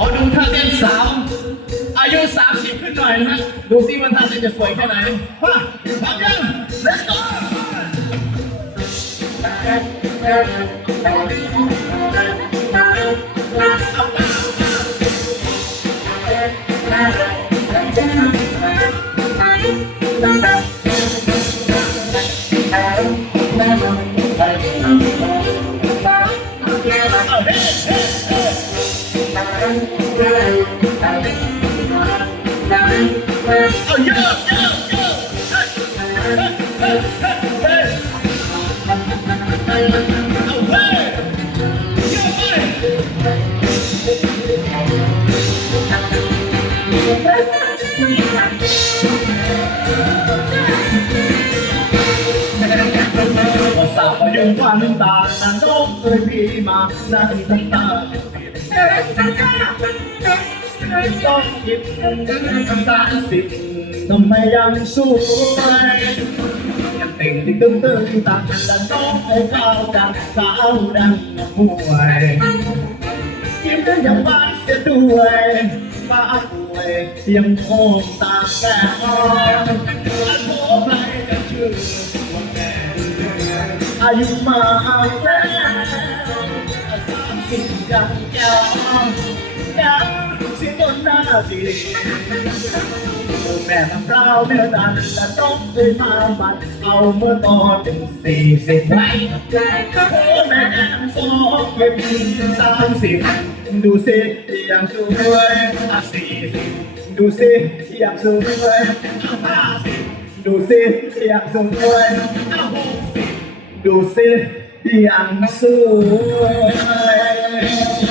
ขอดูท่าเต้นสาวอายุ 30 ขึ้นหน่อยนะฮะดูซิว่าท่าเต้นจะสวยแค่ไหนมาพร้อมยัง let's go เอา สาวยุงความน้ำตานั้นต้องเคยพี่มานั่งน้ำตา ต้องคิดน้ำตาสิบทำไมยังสู้ไปยังติ่งติ่งตึ้งตึ้งต่างกันแล้วต้องให้ข้ากันสาวดังมวยยิ้มกันอย่างบ้านเสียด้วยบ้าป่วยยังโค้งตาแก้มอันโผล่ไปจะชื่อว่าแกอายุมาแล้วสามสิบยังยาวยัง สิบนหน้าดีแม่น้ำเปล่าเนื้อดันแต่ต้องเคยมาบัดเอาเมื่อตอนถึงสี่สิบไว้โอ้แม่แอมสองเป็นสามสิบดูสิยังสวยสี่สิบดูสิยังสวยห้าสิบดูสิยังสวยหกสิบดูสิอย่างสวย